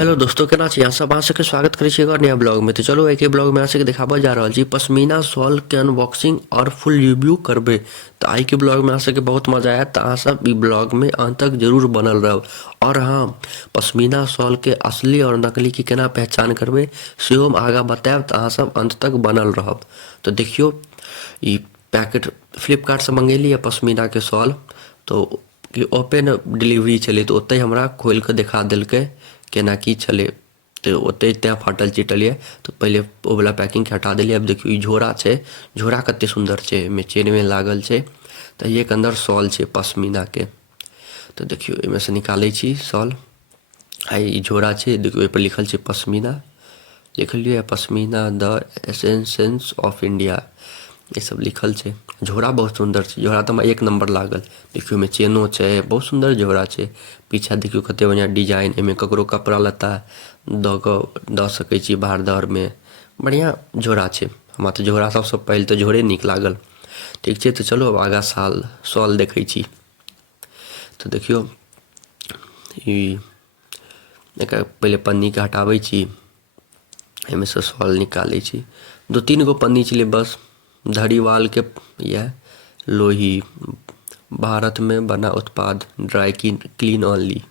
Hello दोस्तों, केना छी अहाँ सब? अहाँ सबके स्वागत करै छी एक और नया ब्लॉग में। तो चलो एक ब्लॉग में अहाँ सबके देखाबऽ जा रहल छी पश्मीना शॉल के अनबॉक्सिंग और फुल रिव्यू करबे। तो आई के ब्लॉग में अहाँ सबके बहुत मजा आयत, तो अहाँ सब ई ब्लॉग में अंत तक जरूर बनल रहब। और हाँ, पश्मीना शॉल के असली और नकली की केना पहचान करबे सेहो हम आगाँ बतायब, तो अहाँ सब अंत तक बनल रहब। तो देखियो, ई पैकेट फ्लिपकार्ट से मंगेली है पश्मीना के शॉल। तो कि ओपन डिलीवरी छलै, तो ओतै हमरा खोल के देखा देलकै केना की छलै। तो ओतै तेँ फाटल चिटल ये। तो पहले ओ वाला पैकिंग के हटा देलिए। अब देखियो ई झोरा छै, झोरा कते सुंदर छै, एमे चेन में लागल छै। तो एक अंदर शॉल छै पश्मीना के। तो देखियो एमे से निकालै छी शॉल। आ ई झोरा छै, देखियो एहि पर लिखल छै पश्मीना, लिखलिए पश्मीना द एसेंस ऑफ इंडिया, ये सब लिखल छै। झोरा बहुत सुंदर छै, झोरा तो हमरा एक नंबर लागल। देखियो में चेनो छै, बहुत सुंदर झोरा छै। पीछा देखियो कते बढ़िया डिजाइन, एमे ककरो कपड़ा लत्ता द सकै छी बाहर दर में। बढ़िया झोरा छै। हमरा तो झोरा सबसे पहले तो झोरे नीक लागल। ठीक छै, तो चलो अब आगा शॉल देखै छी। तो देखियो ई एकर पहले पन्नी के हटाबै छी, एमे से शॉल निकालै छी। 2-3 गो पन्नी छलै बस। धरीवाल के यह लोही, भारत में बना उत्पाद, ड्राई क्लीन ओनली।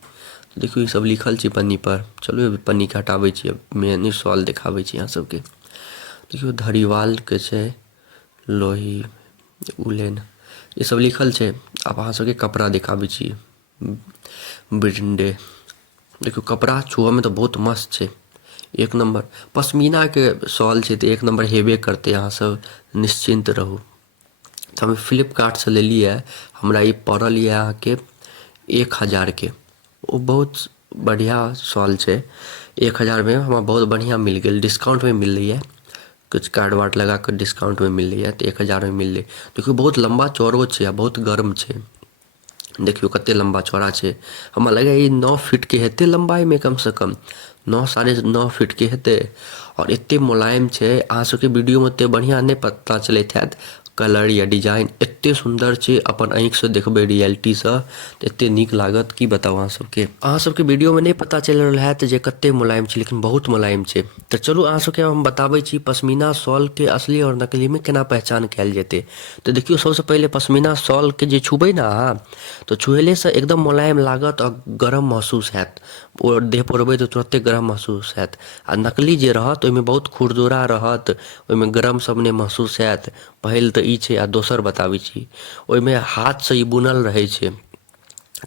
देखियो ई सब लिखल छै पन्नी पर। चलो अभी पन्नी के हटाबै छी, अब मेन शॉल देखाबै छी अहाँ सबके। देखियो धरीवाल के छै, लोही, उलेन, ये सब लिखल छै। अब अहाँ सबके कपड़ा देखाबै छी। ब्रिंडे, देखियो कपड़ा छुआ में तो बहुत मस्त छै, एक नंबर। पश्मीना के शॉल छै तो एक नंबर हेबे करते, अहाँ सब निश्चिंत रहू। तो हम फ्लिपकार्ट से लेलिए, हमरा ये पड़ल ये अहाँ के 1000 के। वो बहुत बढ़िया शॉल छै। 1000 में हमरा बहुत बढ़िया मिल गया, डिस्काउंट में मिल रही है। कुछ कार्ड वार्ड लगा कर डिस्काउंट में मिल रही है, तो 1000 में मिल रही। देखियो बहुत लंबा चौड़ो छै, बहुत गर्म छै। देखियो कते लंबा चौड़ा छै। हमरा लगे ये 9 फीट के हेते लंबाई में, कम से कम 9 साढ़े 9 फीट के हेते। और एते मुलायम छै, अहाँ सबके वीडियो में एते बढ़िया नहीं पता चलैत हैत। कलर या डिजाइन एते सुंदर छै, अपन आँख से देखबे रियलिटी से तो एते नीक लागत की बताऊ अहाँ सबके वीडियो में नहीं पता चल रहल हैत जे कते मुलायम छै, लेकिन बहुत मुलायम छै। तो चलू अहाँ सबके हम बताबै छी पश्मीना शॉल के असली और नकली में केना पहचान कैल जेते। तो देखियो सबसे पहले पश्मीना शॉल के जे छुबै ना अहाँ, तो छुएले से एकदम मुलायम लागत और गरम महसूस हैत। और देह पर अबै तो तुरंते गरम महसूस हैत। आ नकली जे रहत ओहिमे बहुत खुरदुरा रहत, ओहिमे गरम सब नहीं महसूस हैत। पहिल तो ई छै। आ दोसर बताबै छी, ओहिमे हाथ से ई बुनल रहै छै।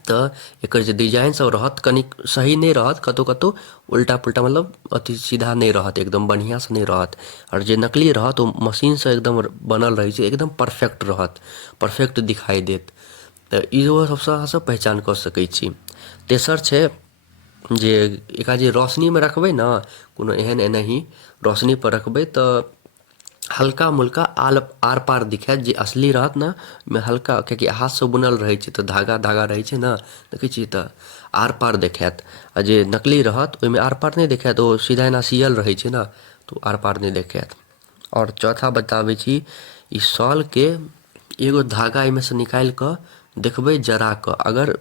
तो एकर जे डिजाइन सब रहत कनिक सही नहीं रहत, कतौ कतौ उल्टा पुल्टा, मतलब अति सीधा नहीं रहत, एकदम बढ़िया से नहीं रहत। और जे नकली रहत वो मशीन से एकदम बनल रहे छै, एकदम परफेक्ट रहत, परफेक्ट दिखाई देत। तो इहो सबसे अहाँ सब पहचान कर सकै छी। तेसर छै जे एकरा जे रोशनी में रखबै ना, कोनो एहन एनाही रोशनी पर रखबै तो हल्का मुल्का आर पार दिखात। जे असली रहत ना में हल्का, क्योंकि हाथ से बुनल रहे छै तो धागा धागा रहे छै ना, देखै छी तो आर पार देखात। आ जे नकली रहत ओहिमे आर पार नहीं देखात, वो सीधा एना सियल रहे छै ना, तो आर पार नहीं देखात। और चौथा बताबै छी, ई शॉल के एगो धागा एहिमे से निकाल के देखबै जरा के, अगर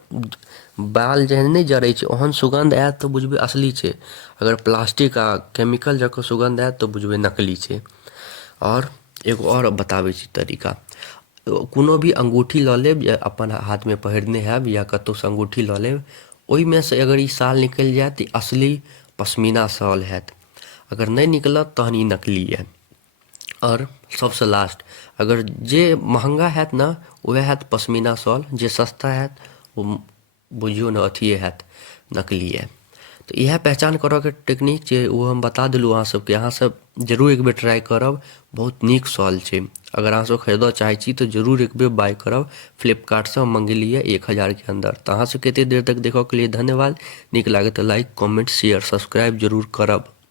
बाल जेहन नहीं जरै छै ओहन सुगंध आयत तो बुझबै असली छै। अगर प्लास्टिक आ केमिकल जकर सुगंध आयत तो बुझबै नकली छै। और एगो और बताबै छी तरीका, कोनो भी अंगूठी लऽ लेब या अपन हाथ में पहिरने हैब या कतौ से अंगूठी लऽ लेब, ओहिमे से अगर ई साल निकलि जायत तऽ असली पश्मीना शॉल हैत। अगर नहीं निकलत तहन ई नकली है। और सबसे लास्ट, अगर जे महंगा हैत ना वह हैत पश्मीना शॉल, जे सस्ता हैत वो बुझियो न अथिए हैत, नकली है। तो यह पहचान करऽ के टेक्निक छै, वो हम बता देलू अहाँ सबके। अहाँ सब जरूर एक बेर ट्राई करब, बहुत नीक शॉल छै। अगर अहाँ सब खरीदऽ चाहै छी तो जरूर एक बेर बाय करब। फ्लिपकार्ट से मंगेलिए 1000 के अंदर। तो अहाँ सब कते देर तक देखऽ के लिए धन्यवाद। नीक लागे तो लाइक कमेंट शेयर सब्सक्राइब जरूर करब।